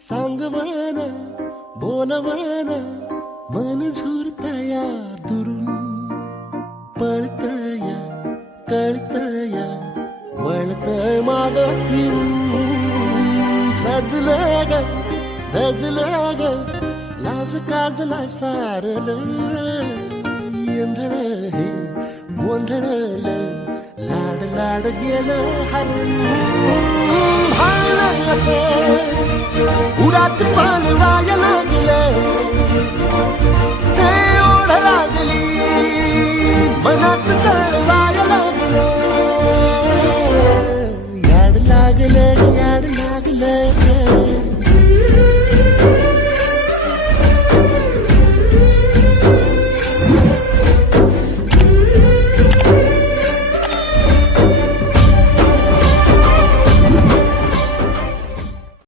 सांगवाना बोलवाना मन झुरतया दुरून पळतया कळतया वळतय माग फिरून सजलं ग धजलं ग लाज काजला सारल येंधळ हे गोंधळल लाड लाड गेलं हरण भाळलं असं उरात पान जाय लागलं ते ओढ लागली मनात चळ जाय लागलं याड लागलं